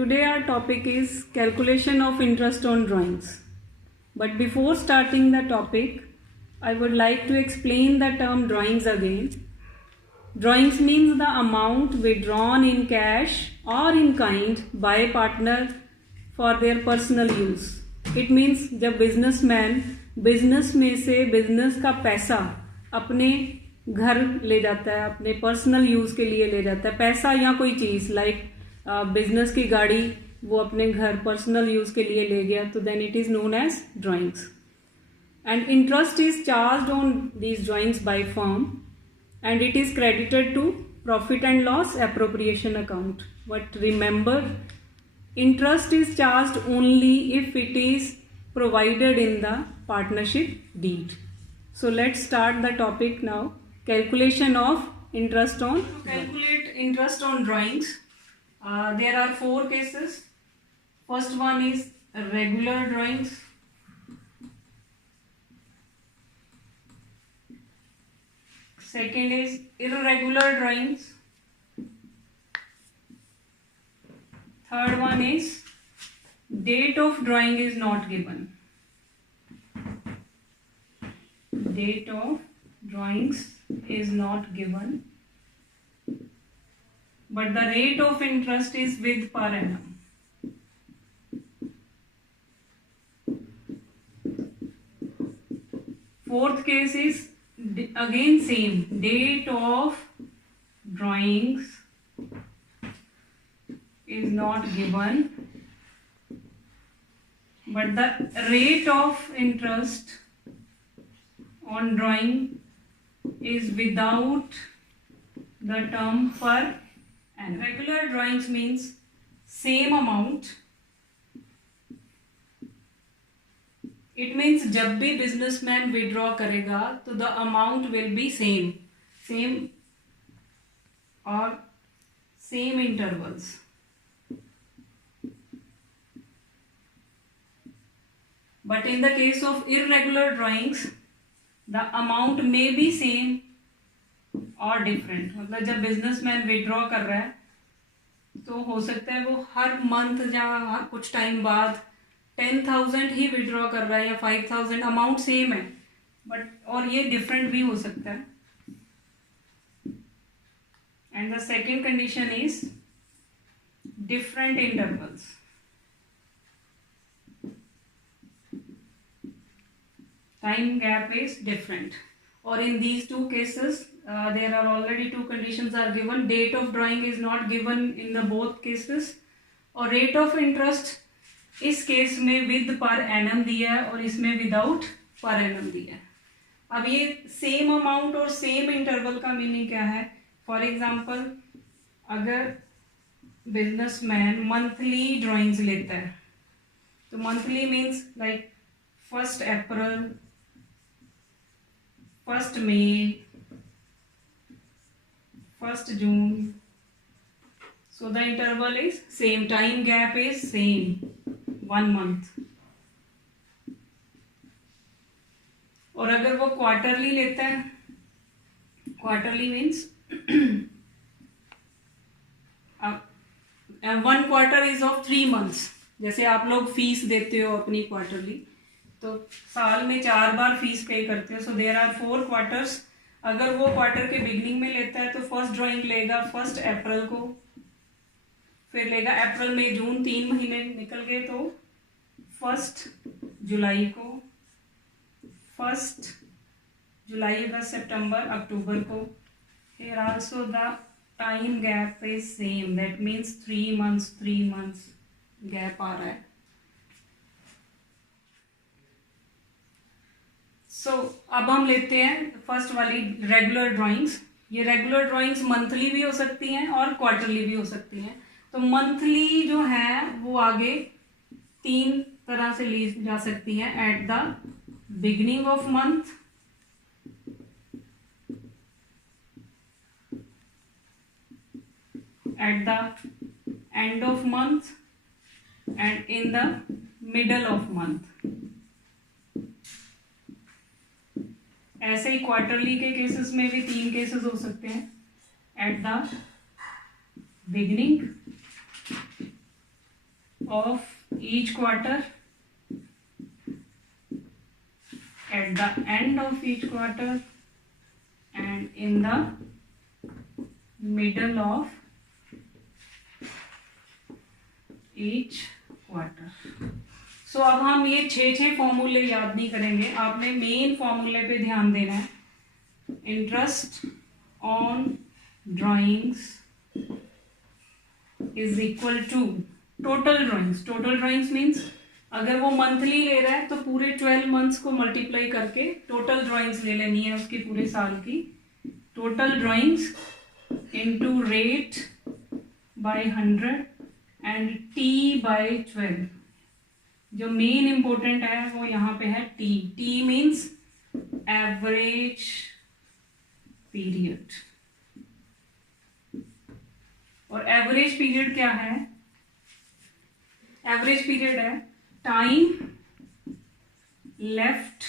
Today our topic is calculation of interest on drawings. But before starting the topic, I would like to explain the term drawings again. Drawings means the amount withdrawn in cash or in kind by partner for their personal use. It means जब businessman business में से business का पैसा अपने घर ले जाता है, अपने पर्सनल यूज के लिए ले जाता है, पैसा या कोई चीज लाइक बिजनेस की गाड़ी वो अपने घर पर्सनल यूज के लिए ले गया, तो then it is known as drawings. And interest is charged on these drawings by firm and it is credited to profit and loss appropriation account. But remember, interest is charged only if it is provided in the partnership deed. So let's start the topic now. Calculation of interest on. To calculate interest on drawings, there are 4 cases. First one is regular drawings. Second is irregular drawings. Third one is date of drawing is not given. Date of drawings is not given, but the rate of interest is with per annum. Fourth case is again same, date of drawings is not given, but the rate of interest on drawing is without the term per annum. Regular drawings means same amount. It means जब भी businessman withdraw करेगा तो the amount will be same और same intervals. But in the case of irregular drawings the amount may be same और different. मतलब जब businessman withdraw कर रहा है तो हो सकता है वो हर मंथ या कुछ टाइम बाद 10,000 ही विड्रॉ कर रहा है या 5,000, अमाउंट सेम है बट और ये डिफरेंट भी हो सकता है. And the second condition is different intervals. Time gap is different. और in these 2 cases there are already 2 conditions are given. Date of drawing is not given in the both cases. और rate of interest इस case में with per annum दिया है और इसमें without per annum दिया है. अब ये सेम अमाउंट और सेम इंटरवल का मीनिंग क्या है? फॉर एग्जांपल अगर बिजनेसमैन मंथली ड्राइंग्स लेता है तो monthly means like 1 April, 1 May, 1 June. So the interval is same, time gap is same, 1 month. और अगर वो क्वार्टरली लेता है, quarterly means 1 quarter is of 3 months. जैसे आप लोग फीस देते हो अपनी क्वार्टरली, तो साल में 4 बार फीस पे करते हो. So there are 4 quarters. अगर वो क्वार्टर के बिगिनिंग में लेता है तो फर्स्ट ड्राइंग लेगा 1 अप्रैल को, फिर लेगा अप्रैल मई जून, 3 महीने निकल गए तो 1 जुलाई को, 1 जुलाई, अगस्त, सितंबर, अक्टूबर को. Here also the time gap is same, that means 3 months gap आ रहा है. So अब हम लेते हैं फर्स्ट वाली रेगुलर ड्राइंग्स. ये रेगुलर ड्राइंग्स मंथली भी हो सकती हैं और क्वार्टरली भी हो सकती हैं. तो मंथली जो है वो आगे 3 तरह से ली जा सकती है. Eight the beginning of month, at the end of month and in the middle of month. ऐसे ही क्वार्टरली के केसेस में भी 3 केसेस हो सकते हैं. At the beginning, of each quarter, at the end of each quarter, and in the middle of each quarter. सो अब हम ये 6 फॉर्मूले याद नहीं करेंगे, आपने मेन फॉर्मूले पे ध्यान देना है. Interest on drawings is equal to total drawings. Total drawings means अगर वो मंथली ले रहा है तो पूरे 12 मंथ्स को मल्टीप्लाई करके टोटल ड्राइंग्स ले लेनी है उसकी पूरे साल की. Total drawings into rate by 100 and T by 12. जो मेन इंपॉर्टेंट है वो यहाँ पे है T. T means average period. और एवरेज पीरियड क्या है? एवरेज पीरियड है time left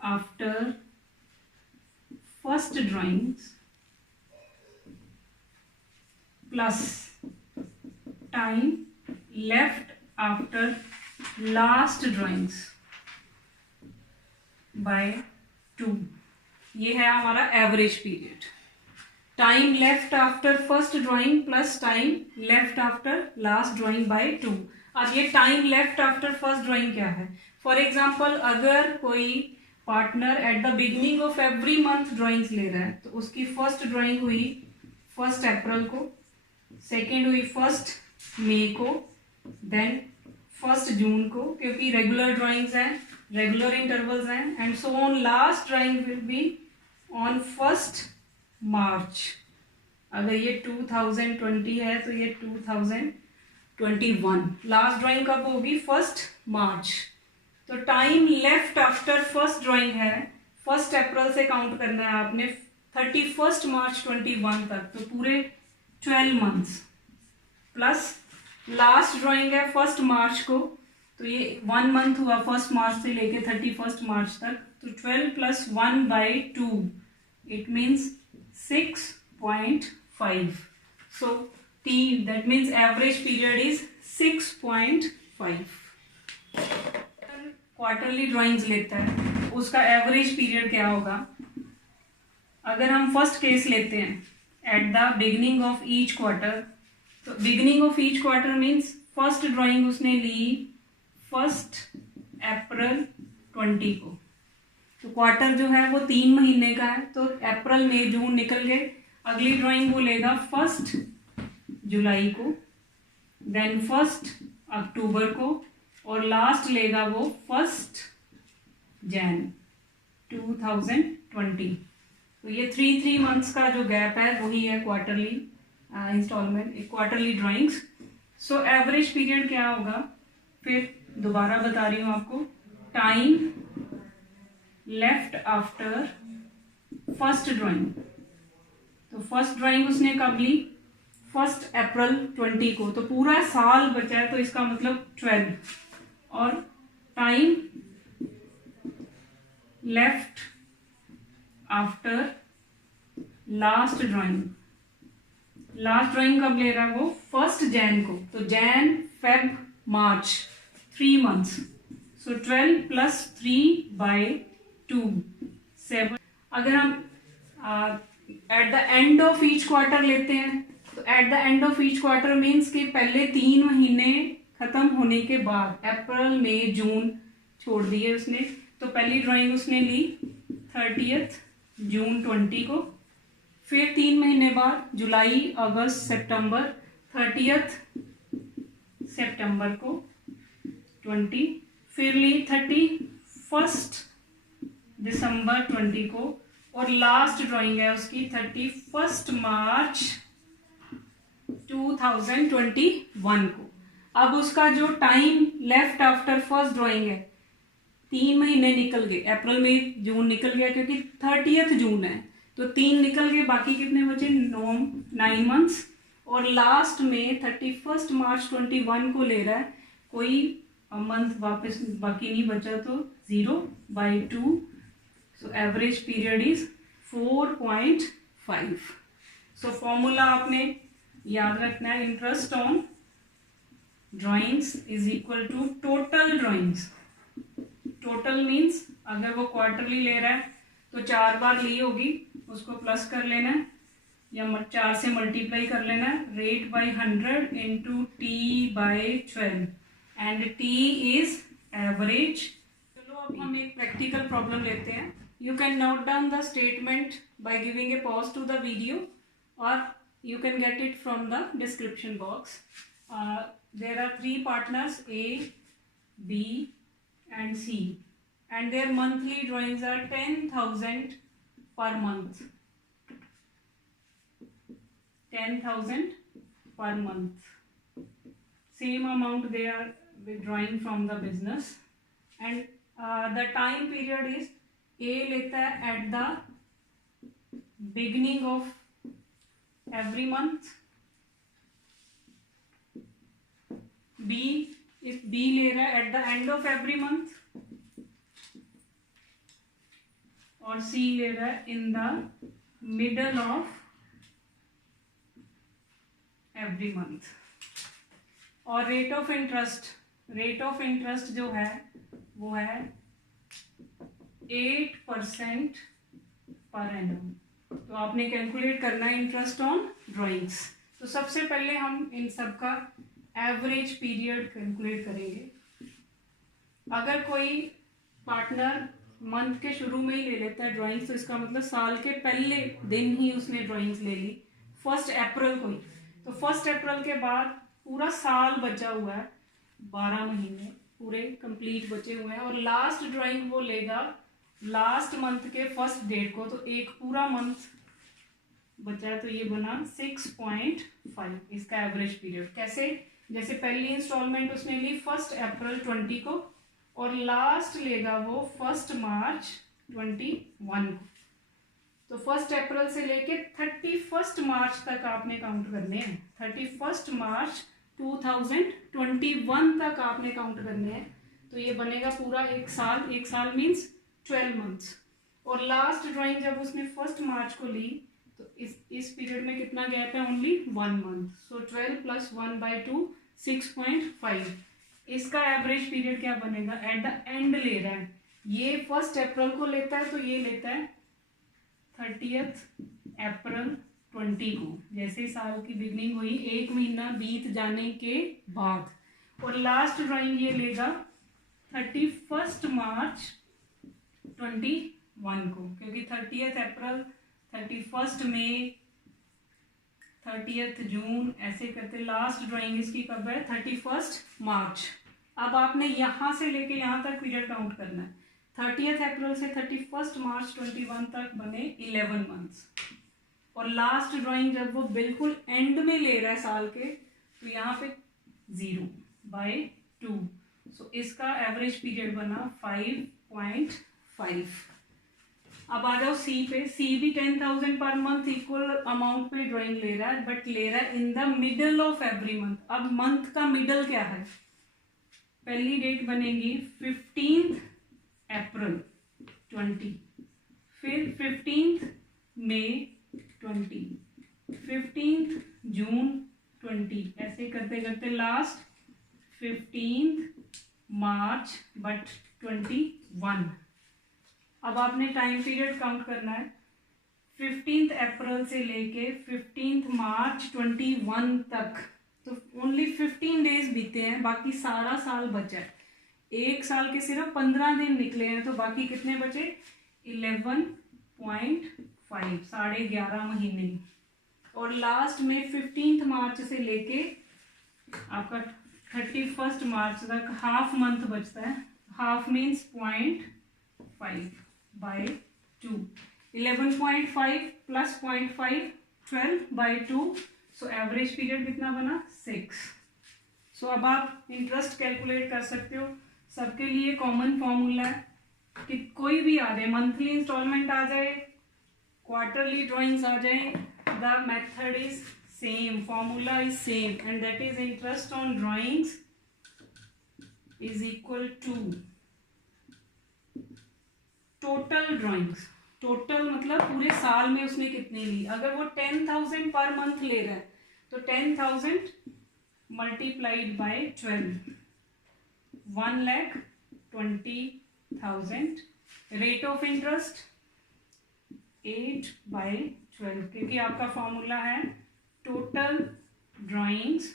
after first drawings plus time left after last drawings by 2. ये है हमारा average period. Time left after first drawing plus time left after last drawing by 2. अब ये time left after first drawing क्या है? For example अगर कोई partner eight the beginning of every month drawings ले रहा है तो उसकी फर्स्ट ड्राइंग हुई 1 अप्रैल को, सेकेंड हुई 1 मई को, देन 1 जून को, क्योंकि रेगुलर ड्राइंग्स हैं, रेगुलर इंटरवल्स हैं, and so on. Last drawing will be on 1 मार्च. अगर ये 2020 है तो ये 2021. लास्ट ड्राइंग कब होगी? 1 मार्च. तो time left after first drawing है 1 अप्रैल से काउंट करना है आपने 31 मार्च 21 तक, तो पूरे 12 मंथ्स. प्लस लास्ट ड्राइंग है 1 मार्च को, तो ये 1 मंथ हुआ 1 मार्च से लेके 31 मार्च तक. तो 12 + 1 / 2 it means 6.5. So T, that means average period is 6.5. Quarterly drawings लेता है उसका एवरेज पीरियड क्या होगा? अगर हम फर्स्ट केस लेते हैं at the beginning of each quarter, तो beginning of each quarter means first drawing उसने ली 1 अप्रैल 20 को. तो क्वार्टर जो है वो 3 महीने का है, तो अप्रैल मई जून निकल गए. अगली ड्राइंग वो लेगा 1 जुलाई को, देन 1 अक्टूबर को, और लास्ट लेगा वो 1 जनवरी 2020. तो ये 3 मंथ्स का जो गैप है वही है quarterly instalment, quarterly drawings. So average period क्या होगा? फिर दोबारा बता रही हूँ आपको. Time left after first drawing, तो फर्स्ट ड्राइंग उसने कब ली? 1 अप्रैल 20 को, तो पूरा साल बचा है, तो इसका मतलब 12. और time left after last drawing, last drawing कब ले रहा है वो? 1 जनवरी को, तो जैन फेब मार्च 3 मंथ्स. सो 12 + 3 / 2 7. अगर हम at the end of each quarter लेते हैं, तो at the end of each quarter means के पहले 3 महीने खत्म होने के बाद अप्रैल मई जून छोड़ दिए उसने. तो पहली ड्राइंग उसने ली 30 जून 20 को, फिर 3 महीने बाद जुलाई अगस्त सितंबर 30 सितंबर को 20, फिर ली 31 दिसंबर 20 को, और लास्ट ड्राइंग है उसकी 31 मार्च 2021 को. अब उसका जो time left after first drawing है 3 महीने निकल गए, अप्रैल मई जून निकल गया क्योंकि 30 जून है, तो 3 निकल गए, बाकी कितने बचे? 9 मंथ्स. और लास्ट में 31 मार्च 21 को ले रहा है, कोई मंथ वापस बाकी नहीं बचा, तो 0/2. So average period is 4.5. So formula आपने याद रखना है. Interest on drawings is equal to total drawings. Total means अगर वो क्वार्टरली ले रहा है तो 4 बार ली होगी, उसको प्लस कर लेना है या 4 से मल्टीप्लाई कर लेना है। Rate by 100 into T by 12 and T is average. चलो अब हम एक प्रैक्टिकल प्रॉब्लम लेते हैं। You can note down the statement by giving a pause to the video और you can get it from the description box. There are 3 partners A, B and C and their monthly drawings are 10,000 per month. 10,000 per month. Same amount they are withdrawing from the business and the time period is A लेता है at the beginning of every month, B ले रहा है at the end of every month और C ले रहा है in the middle of every month। और रेट ऑफ इंटरेस्ट जो है वो है 8% पर एनम। तो आपने कैलकुलेट करना है इंटरेस्ट ऑन ड्राइंग्स। तो सबसे पहले हम इन सब का एवरेज पीरियड कैलकुलेट करेंगे। अगर कोई पार्टनर मंथ के शुरू में ही ले लेता है ड्राइंग्स तो इसका मतलब साल के पहले दिन ही उसने ड्राइंग्स ले ली 1 अप्रैल को ही। तो 1 अप्रैल के बाद पूरा साल बचा हुआ है, 12 महीने पूरे कंप्लीट बचे हुए हैं और लास्ट ड्राइंग वो लेगा लास्ट मंथ के 1 डेट को। तो एक पूरा मंथ बचा है तो ये बना 6.5 इसका एवरेज पीरियड। कैसे? जैसे पहली इंस्टॉलमेंट उसने ली 1 अप्रैल 20 को और लास्ट लेगा वो 1 मार्च 21 को। तो 1 अप्रैल से लेके 31 मार्च तक आपने काउंट करने हैं। 31 मार्च 2021 तक आपने काउंट करने हैं। तो ये बनेगा पूरा एक साल मीन्स 12 मंथ्स। और लास्ट ड्राइंग जब उसने 1 मार्च को ली तो इस पीरियड में कितना गैप है? Only 1 month. सो 12 + 1/2 6.5। इसका एवरेज पीरियड क्या बनेगा? एट द एंड ले रहा है, ये 1 अप्रैल को लेता है तो ये लेता है 30 अप्रैल 20 को। जैसे साल की बिगनिंग हुई 1 महीना बीत जाने के बाद। और लास्ट ड्राइंग ये लेगा 31 मार्च 21 को, क्योंकि 30 अप्रैल 31 मई 30 जून ऐसे करते लास्ट ड्राइंग इसकी कब है? 31 मार्च। अब आपने यहाँ से लेके यहाँ तक पीरियड काउंट करना है। 30 अप्रैल से 31 मार्च 21 तक बने 11 मंथ्स। और लास्ट ड्राइंग जब वो बिल्कुल एंड में ले रहा है साल के तो यहाँ पे 0/2। सो इसका एवरेज पीरियड बना 5.5। अब आ जाओ सी पे। सी भी 10,000 पर मंथ इक्वल अमाउंट पे ड्राइंग ले रहा है बट ले रहा है in the middle of every month. अब मंथ का मिडल क्या है? पहली डेट बनेगी 15 अप्रैल 20, फिर 15 मई 20, 15 जून 20, ऐसे करते करते लास्ट 15 मार्च बट 21। अब आपने टाइम पीरियड काउंट करना है 15 अप्रैल से लेके 15 मार्च 21 तक। तो ओनली 15 डेज बीते हैं, बाकी सारा साल बचा है। एक साल के सिर्फ 15 दिन निकले हैं तो बाकी कितने बचे? 11.5, 11.5 महीने। और लास्ट में 15 मार्च से लेके आपका 31 मार्च तक हाफ मंथ बचता है। Half means 0.5/2। 11.5 + 0.5 12/2। सो एवरेज पीरियड कितना बना? 6। सो अब आप इंटरेस्ट कैलकुलेट कर सकते हो। सबके लिए कॉमन फॉर्मूला है कि कोई भी आ जाए, मंथली इंस्टॉलमेंट आ जाए, क्वार्टरली ड्राइंग्स आ जाए, the method is same, formula is same and that is interest on drawings is equal to total drawings. Total मतलब पूरे साल में उसने कितनी ली। अगर वो 10,000 पर मंथ ले रहा है तो 10,000 multiplied by 12, 1,20,000. Rate of interest 8/12, क्योंकि आपका फॉर्मूला है total drawings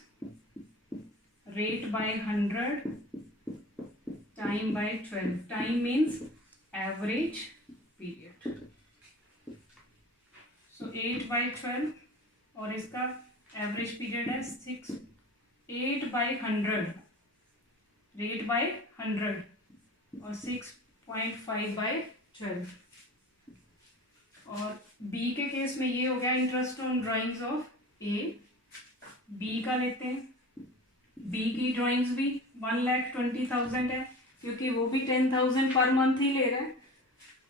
rate by 100 time by 12. Time means average period. So 8/12 और इसका एवरेज पीरियड है 6. 8/100 रेट बाय 100 और 6.5/12. और बी के केस में ये हो गया interest on drawings of A. B का लेते हैं. बी की ड्राइंग्स भी 1,20,000 है, क्योंकि वो भी 10,000 पर मंथ ही ले रहा है.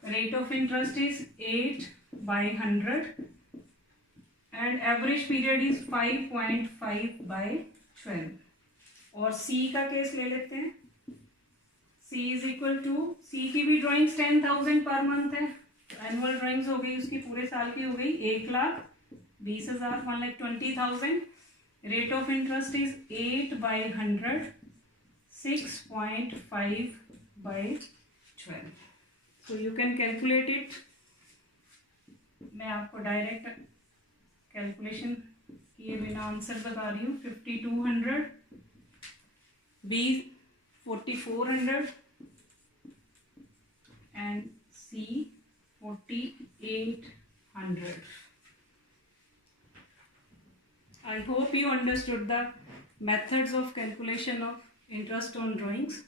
Rate of interest is 8/100 and average period is 5.5/12. और सी का केस ले लेते हैं. सी इज इक्वल टू, सी की भी ड्राइंग्स 10,000 पर मंथ है. एनुअल ड्राइंग्स हो गई उसकी, पूरे साल की हो गई 1,20,000, 1,20,000. Rate of interest is 8/100, 6.5/12. So you can calculate it. मैं आपको डायरेक्ट कैलकुलेशन किए बिना आंसर बता रही हूँ. 5,200, B 4,400 and C 4,800. I hope you understood the methods of calculation of interest on drawings.